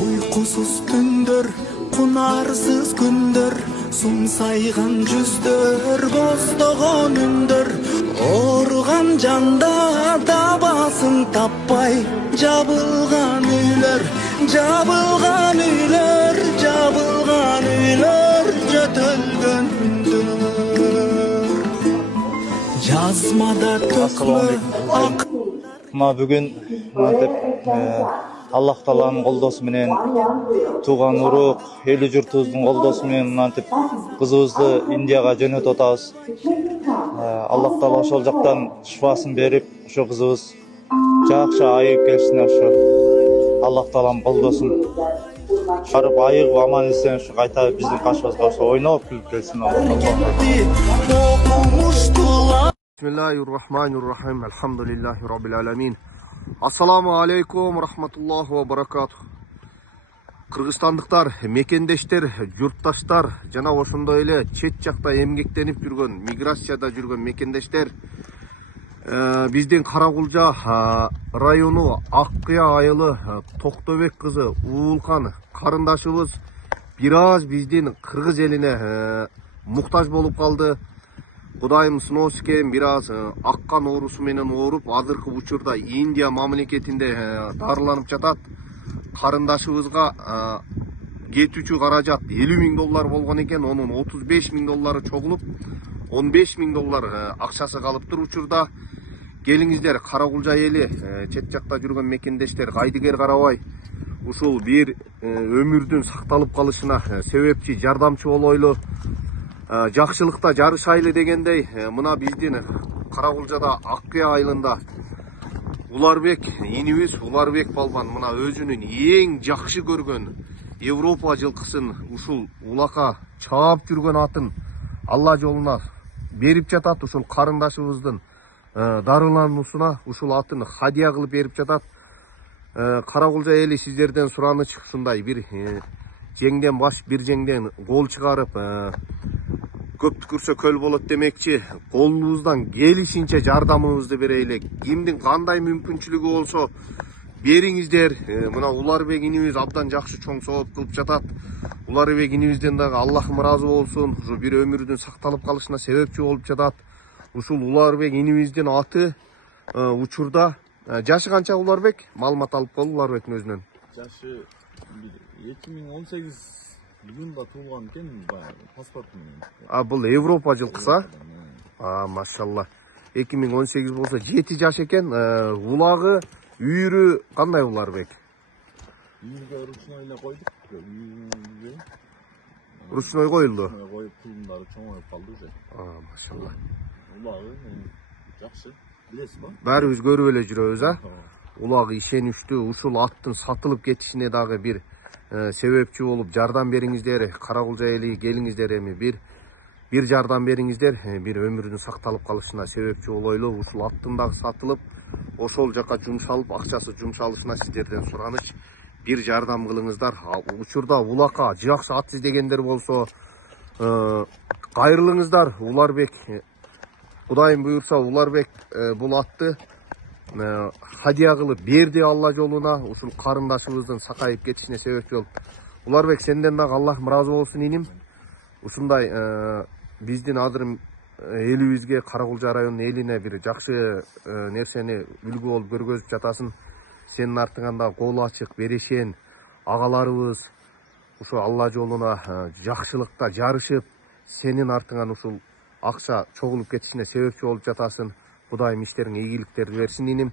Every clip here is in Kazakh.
Uykusuz tündür, kunarsız gündür, sumsaygan жүздөр, bozdoğan ündür. Organ canda tabasın tappay, jabılgan üylör, jabılgan üylör, jabılgan üylör, jötölgön ündür. Yazmada tökmö ak. Бүгүн мынтип Аллах Тааланын колдосу менен тууган урук, эли журтубуздун колдосу менен мынтип кызыбызды Индияга жөнөтүп атабыз. Аллах Таала ошол жактан шифасын берип, ошо кызыбыз жакшы айыгып келишине ошо Аллах Тааланын колдосун барып айыгып аман эсен ушу кайта биздин кашыбызга ошо ойноп күлүп келсин. Bismillahirrahmanirrahim. Elhamdülillahi Rabbil alamin. Assalamu alaikum rahmatullohi va barakatuh. Kırgızstandıklar, mekendештер, yurttaşlar, жана ошондой эле чет жакта эмгектенип жүргөн, миграцияда жүргөн мекендештер, биздин Каракулжа району Аккыя айылы Токтобек кызы Уулкан карындашыбыз бир аз биздин кыргыз элине муктаж болуп калды. Кудайым сыноосу экен, бир аз аккан оорусу менен ооруп, азыркы учурда Индия мамлекетинде дарыланып жатат. Карындашыбызга кетүүчү каражат $50.000 болгон экен, онун $35.000 чогулуп, $15.000 акчасы калыптыр учурда. Келиңиздер, Каракулжа эли, чет жакта жүргөн мекендештер кайдыгер карабай, ушул бир өмүрдүн сакталып калышына себепчи, жардамчы болойлу. Жакшылыкта жарышайлы дегендей, мына биздин Каракулжада Аккыя айылында Уларбек инибиз, Уларбек балбан мына өзүнүн эң жакшы көргөн Европа жылкысын, ушул улака чаап жүргөн атын Алла жолуна берип жатат. Ушул карындашыбыздын дарылануусуна ушул атын хадия кылып берип жатат. Каракулжа эли сиздерден сураныч ушундай бир жеңден баш, бир жеңден кол чыгарып, көп түкүрсө көл болот демекчи, колубуздан келишинче жардамыбызды берели. Кимдин кандай мүмкүнчүлүгү болсо бериңиздер. Мына Уларбек инибиз абдан жакшы чоң сооп кылып жатат. Уларбек инибизден дагы Аллахым ыраазы болсун, ушу бир өмүрдүн сакталып калышына себепчи болуп жатат. Ушул Уларбек инибиздин аты учурда жашы канча Уларбек? Маалымат алып кол Уларбектин өзүнөн. Жашы 2018 июнда туулган экен, паспорту менен. Бул Европа жылкысы? Машалла. 2018 болсо 7 жаш экен. Улагы, үйүрү кандай Уларбек? Үйүргө ручной эле койдук. Ручной коюлду. Коюп тулумдары чоңоюп калды уже. Машалла. Улагы жакшы. Билесиз го? Баарыбыз көрүп эле жүрөбүз, Улагы ишеничтүү, ушул аттын сатылып кетишине дагы бир себепчи болуп жардам бериңиздер. Каракулжа эли келиңиздер, эми бир жардам бериңиздер, бир өмүрдүн сакталып калышына себепчи болойлу. Ушул аттын дагы сатылып, ошол жака жумшалып, акчасы жумшалышына сиздерден сураныч, бир жардам кылыңыздар. Учурда улака жакшы ат издегендер болсо кайрылыңыздар. Уларбек, Кудайым буйрса, Уларбек бул атты хадия кылып берди Алла жолуна, ушул карындашыбыздын сакайып кетишине себепчи болуп. Уларбек, сенден дагы Аллах ыраазы болсун иним. Ушундай биздин азыр элибизге, Каракулжа районунун элине бир жакшы нерсени үлгү болуп көргөзүп жатасың. Сенин артыңан да кол ачык, берешен агаларыбыз ушу Алла жолуна жакшылыкта жарышып, сенин артыңан ушул акча чогулуп кетишине себепчи болуп жатасың. Кудайым иштериңе ийгиликтерди берсин иним.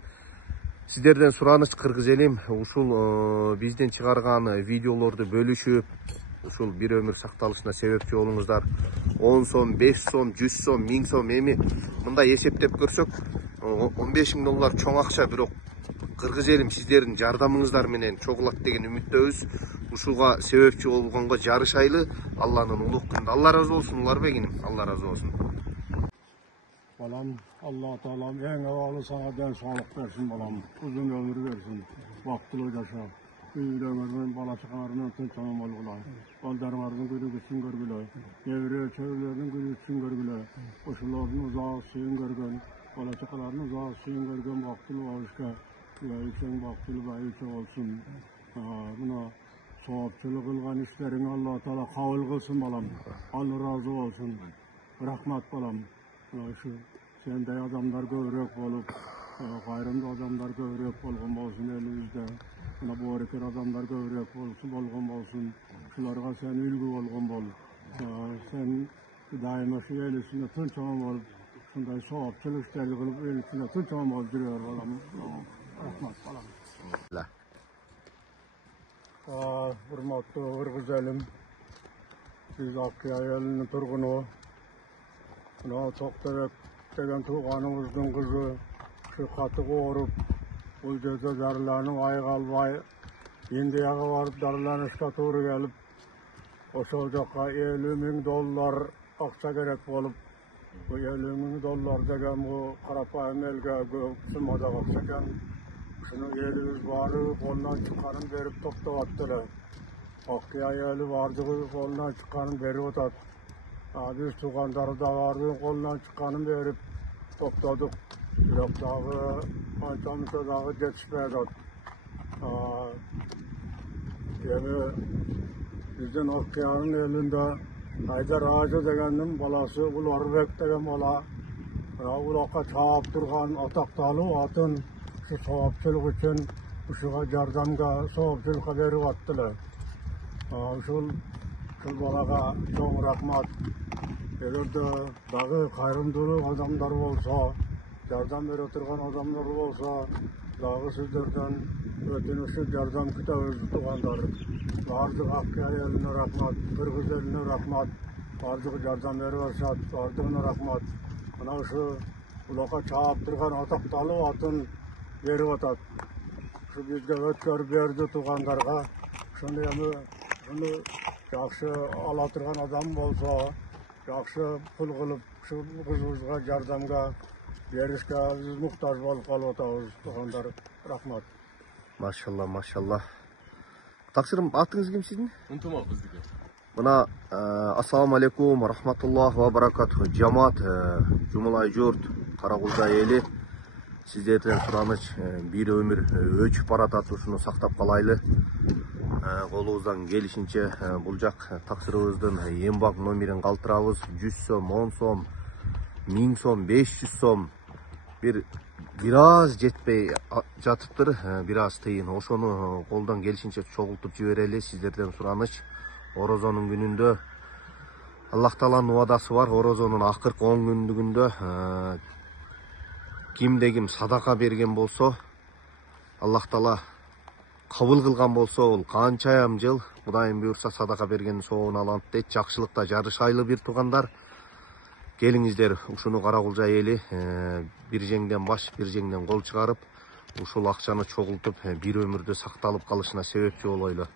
Сиздерден сураныч, кыргыз элим, ушул бизден чыгарган видеолорду бөлүшүп, ушул бир өмүр сакталышына себепчи болуңуздар. 10 сом, 5 сом, 100 сом, 1000 сом, эми мындай эсептеп көрсөк, $15.000 чоң акча, бирок кыргыз элим сиздердин жардамыңыздар менен чогулат деген үмүттөбүз. Ушуга себепчи болгонго жарышайлы. Алланын улук күнүндө. Алла ыраазы болсун Уларбек иним. Алла ыраазы болсун. Balam, Allah Teala'm en evveli sana den sağlık versin balam. Uzun ömür versin. Vaktili yaşa. Üyülerimizin, balaşıklarının tüm tamam olgular. Baldarlarının gülü gitsin görgüler. Devre çevrelerinin gülü gitsin görgüler. Koşulların uzağı suyun görgün. bala-çakalarını uzağa suyun görgen baktılı oluşka, bayıçın baktılı bayıçı olsun. Buna soğupçılık kılgan işlerini Allah Teala kabul kılsın balam. Allah razı olsun. Rahmat balam. Şu sendey adamlar gövrek olup, gayrımda adamlar gövrek bolğun bolsun elimizde. Buna bu hareket adamlar gövrek bolğun bolsun. Şularga sen ülgü bolğun bol. Sen daima şu el üstünde tınçamam ol. Şunday soğupçılık işlerini kılıp el üstünde tınçamam ol duruyor balam. Rahmat balam. Hurmatlı Kırgız elim, biz Akkaya elinin turgunu, Tokdebek degen tuğanımızdın kızı, şu katı koğurup, bu ceza darlarının ayık albay, Indiyaga varıp darlanışka tuğru gelip, o sojaka $50.000 akça gerek olup, bu $50.000 degen bu Karapayım elge sımada akçaken, şunu elimiz varı, kolundan çıkarın verip toptavattılar. Akkaya eli vardığı kolundan çıkarın verip otat. Biz tuğanları da vardı, kolundan çıkarın verip topladık. Yok dağı, antamıza dağı geçmeyecek. Yani bizden Akkaya'nın elinde Haydar Ağacı degenin balası, Ularbek degen bala. Ulaka çağıp durgan ataktalı atın. Şu soğupçılık için şuğa yardımga soğupçılık'a verip attılar. Şul balaga çok rahmat. Eğer de dağı kayrımdılık adamlar olsa, yardım verip oturgan adamlar olsa, dağı sizlerden ötünüşü yardım kütüyoruz tuğanlar. Vardık Akkaya eline rahmat, Kırgız eline rahmat, vardık yardım verip orsat, vardığına rahmat. Ana şu ulaka çağıp durgan ataktalı atın verip atat. Şu bizge ötkör berdi tuğanlarga, şunu yaxşı alatırgan adam bolsa, yaxşı pul kılıp şu kızımızga yardımga berişke biz muhtaç bolup kalıp otabız tuğanlar. Rahmat. Maşallah maşallah. Taksirим, atыңыз ким сиздин? Ынтымақ біздікі. Мына ассаламу алейкум ва рахматуллах ва баракатуху. Жамаат, жумалай журт, Карагулда эли. Сиздерден сураныч бир өмүр өчүп баратат, ушуну сактап калайлы. Колубуздан келишинче бул жак таксырыбыздын эң бак номерин калтырабыз. 100 сом, 10 сом, 1000 сом, 500 сом. Bir az жетпей жатыптыр, bir az тыйын. Ошону колдон келишинче чогултуп жиберели. Сиздерден сураныч. Орозонун күнүндө Аллах Тааланын убадасы бар. Орозонун акыркы 10 күндүгүндө кимде ким садака берген болсо, Аллах Таала кабыл кылган болсо, ол канчаям жыл Кудайым буйрса садака бергендин сообун алат дейт. Жакшылыкта жарышайлы бир туугандар. Келиңиздер, ушуну Карагулжа эли бир жеңден баш, бир жеңден кол чыгарып, ушул акчаны чогултуп, бир өмүрдө сакталып калышына себепчи болойлу.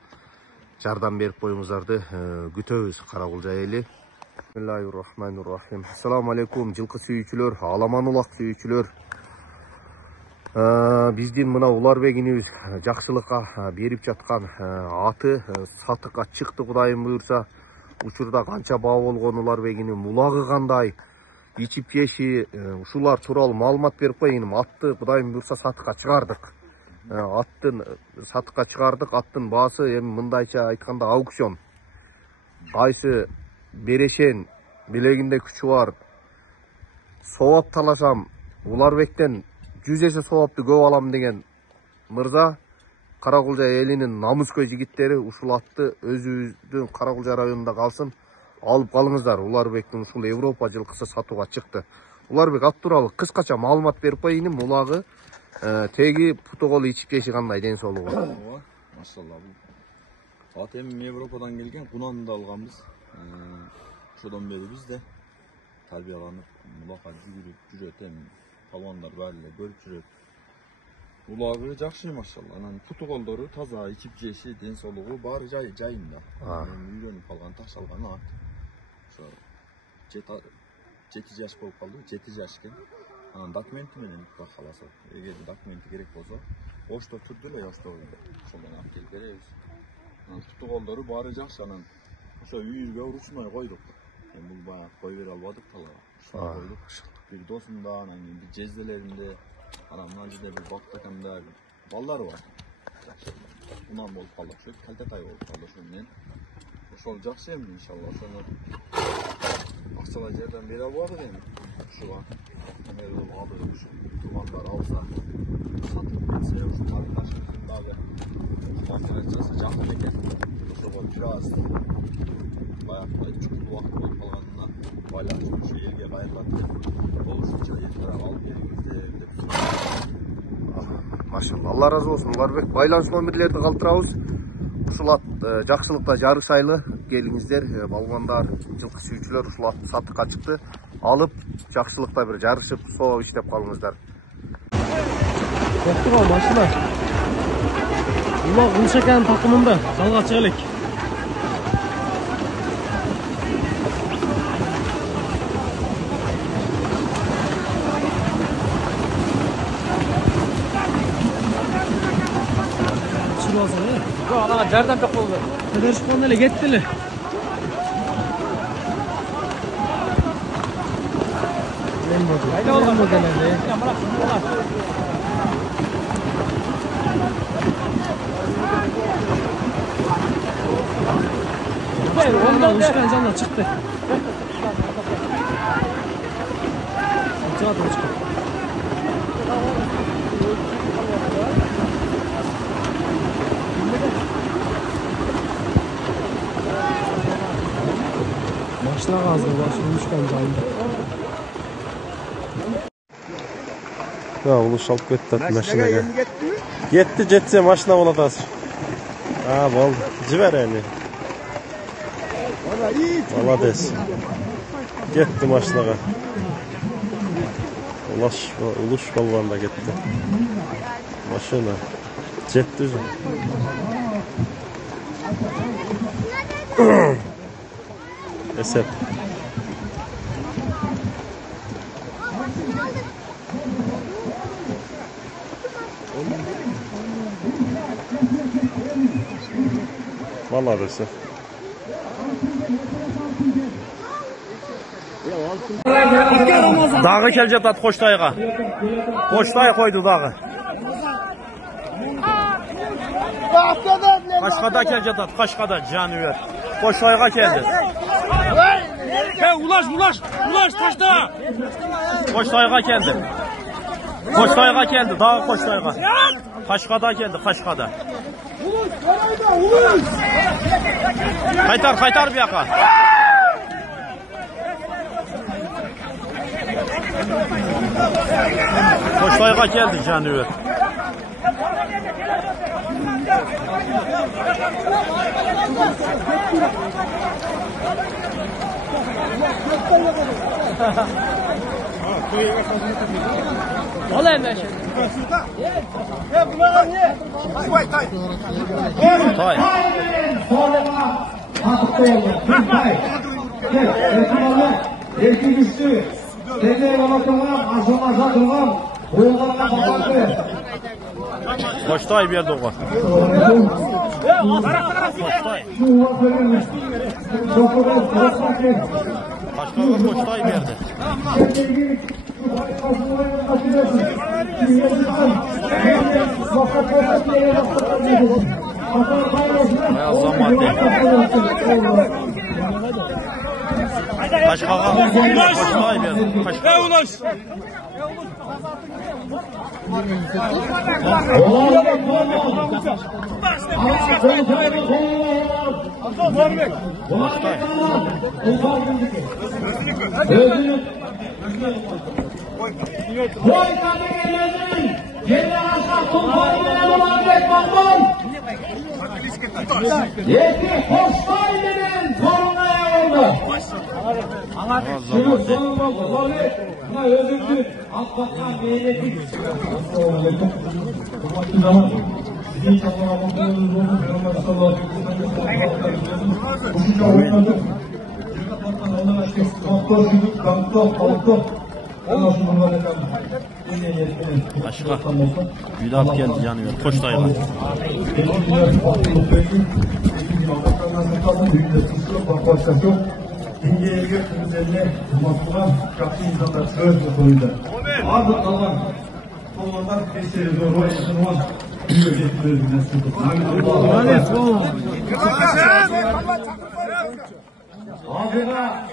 Жардам берип коюңуздарды күтөбүз Карагулжа эли. Бисмиллахиррахманиррахим. Ассаламу алейкум, жылкы сүйүүчүлөр, аламан улак сүйүүчүлөр. Биздин мына Уларбек инибиз жакшылыкка берип жаткан аты сатыкка чыкты Кудайым буйрса. Учурда канча баа болгон Уларбек иним, улагы кандай, ичип жеши, ушулар тууралуу маалымат берип коеюн. Атты Кудайым буйрса сатыкка чыгардык. Аттын сатыкка чыгардык. Аттын баасы эми мындайча айтканда аукцион. Кайсы берешен, билегинде күчү бар, сооп талашам, Уларбектен 100 эсе соопты көп алам деген мырза, Карагулжа элинин намыскөй жигиттери ушул атты өзүбүздүн Карагулжа районунда калсын, алып калыңыздар. Уларбектин ушул Европа жылкысы сатууга чыкты. Уларбек ат тууралуу кыскача маалымат берип коеюн. Улагы теги путу колу ичип жеши кандай, ден соолугу? Ооба, машалла. Ат эми Европадан келген, Кунанды алганбыз. Ошодон бери биз де тарбияланып, мулака жүрөт, эми палвандар баары эле көрүп жүрөт. Улагы жакшы машалла. Анан путу колдору таза, ичип жеши, ден соолугу баары жайында. Үйлөнүп калган, ташалган ат. Ошо 7 жаш болуп калды, 7 жаш экен. Анан документи менен Кудай кааласа, эгер документи керек болсо, ошто түрдө эле ошто ошол менен алып келип беребиз. Анан путу колдору баары жакшы. Анан ошо үйүргө ручной койдук. Бул баягы кой бере албадык талаа. Ошо койдук. bir dostumda, bir cezdelerinde, anamdan bir baktakanda ballar var. Bundan bol kalak şu, kaltetay olup kalak şundan. Şol жақсы emdi inşallah. Şunu akçalar yerden beri var değil mi? Şu an. Nerede alır şu dumanlar alsa. Satıp gitse, şu tabi taşkısında abi. Mahsulacası жақсы eken. Şuға biraz bayağı çok vakit olup kalganına bayağı şu yerge bayırladı. Oluşunca yeter alıp yerimizde dep. Maşallah. Allah razı olsun. Ularbek байланыш номерлерди калтырабыз. Ушул ат жакшылыкта жарыш айлы келиңиздер, балбандар, жылкы сүйүүчүлөр ушул атты сатыкка чыкты. Алып, жакшылыкта бир жарышып, соо иштеп калыңыздар. Тоқтыға машина. Улақ Ұлшакан тақымында залға чыгылык. Ана жардам жоқ болды. Кыдырышып қалды эле кетти эле. Ondan uçkan canına çıktı. Başına gazdı, başına uçkan canlı. Ya uluş alıp gitti maşinaga. Jetse maşina bolat azır. Ha boldu. Jiber endi. Молодец. Gitti maşinaga. Uluş balvanda gitti. Maşina. Jetti özü. Esep. Vallahi dersin. Dağı kel jatat Qo'shtayga. Qo'shtay qo'ydi dağı. Qashqada kel jatat, Qashqada joniver. Qo'shtayga keldi. Ulaş taşda. Qo'shtayga keldi. Qo'shtayga keldi, dağı Qo'shtayga. Qashqada keldi, Qashqada. Qaytar bu yoqqa. Qo'shtayga keldi joniver. Olayım ben şimdi. Tay. Qo'shtay berdi o'g'il. Qo'shtay. Qashqaga Qo'shtay berdi. Qashqaga Qo'shtay berdi. Qashqa ulash. Qashqa uyda olib keldi joniver Qo'shtayga. Dengeye götürüzelle Müslüman şahsi insanlar söz koydu. Ağzı kalan Allah'tan eseri zor yaşanmaz. Ağzına